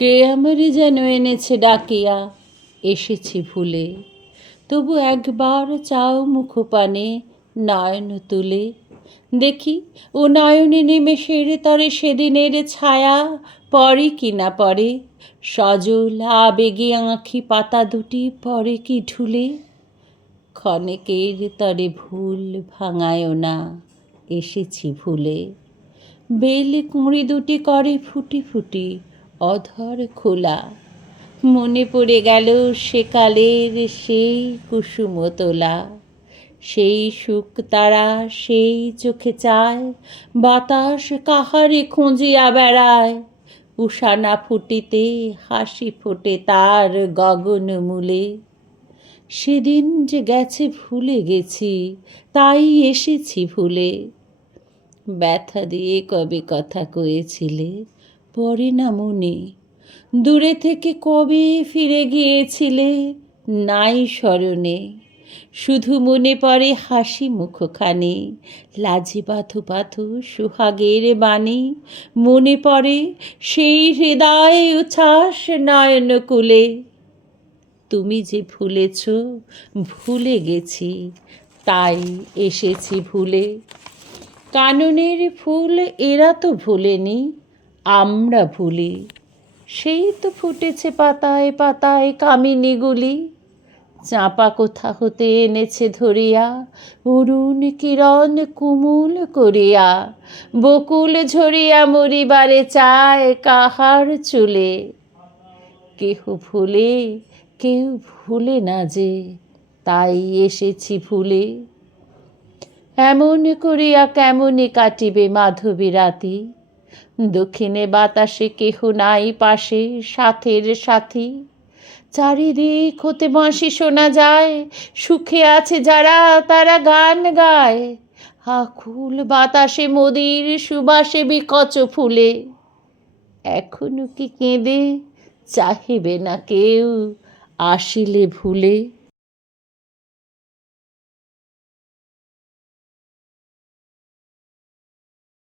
কে আমারে যেন এনেছে ডাকিয়া, এসেছি ভুলে। তবু একবার চাও মুখপানে নয়ন তুলে, দেখি ও নয়নে নিমেষের তরে সেদিনের ছায়া পড়ে কি না পড়ে, সজল আবেগে আঁখি পাতা দুটি পড়ে কি ঢুলে। ক্ষণেকের তরে ভুল ভাঙায়ও না, এসেছি ভুলে। বেল কুঁড়ি দুটি করে ফুটি ফুটি অধর খোলা, মনে পড়ে গেল সেকালের সেই কুসুম তোলা। সেই সুখ তারা সেই চোখে চায়, বাতাস কাহারে খুঁজিয়া বেড়ায়। উষা না ফুটিতে হাসি ফোটে তার গগন মূলে। সেদিন যে গেছে ভুলে গেছি, তাই এসেছি ভুলে। ব্যথা দিয়ে কবে কথা কয়েছিলে, পড়ে না মনে। দূরে থেকে কবে ফিরে গিয়েছিলে, নাই স্মরণে। শুধু মনে পড়ে হাসি মুখখানি, লাজে বাঁধো বাঁধো সোহাগের বাণী। মনে পড়ে সেই হৃদয় উচ্ছ্বাস নয়ন কুলে। তুমি যে ভুলেছ, ভুলে গেছি, তাই এসেছি ভুলে। কাননের ফুল এরা তো ভোলেনি, আমরা ভুলি। সেই তো ফুটেছে পাতায় পাতায় কামিনীগুলি। চাঁপা কোথা হতে এনেছে ধরিয়া, অরুণ কিরণ কুমুল করিয়া। বকুল ঝরিয়া মরিবারে চায় কাহার চুলে। কেহ ভুলে কেউ ভুলে না যে, তাই এসেছি ভুলে। এমন করিয়া কেমনে কাটিবে মাধবী রাতি, দক্ষিণে বাতাসে কেহ নাই পাশে সাথের সাথী। চারিদিক হতে বাঁশি শোনা যায়, সুখে আছে যারা তারা গান গায়। আকুল বাতাসে মদির সুবাসে বিকচ ফুলে। এখনো কি কেঁদে চাহিবে না কেউ আসিলে ভুলে।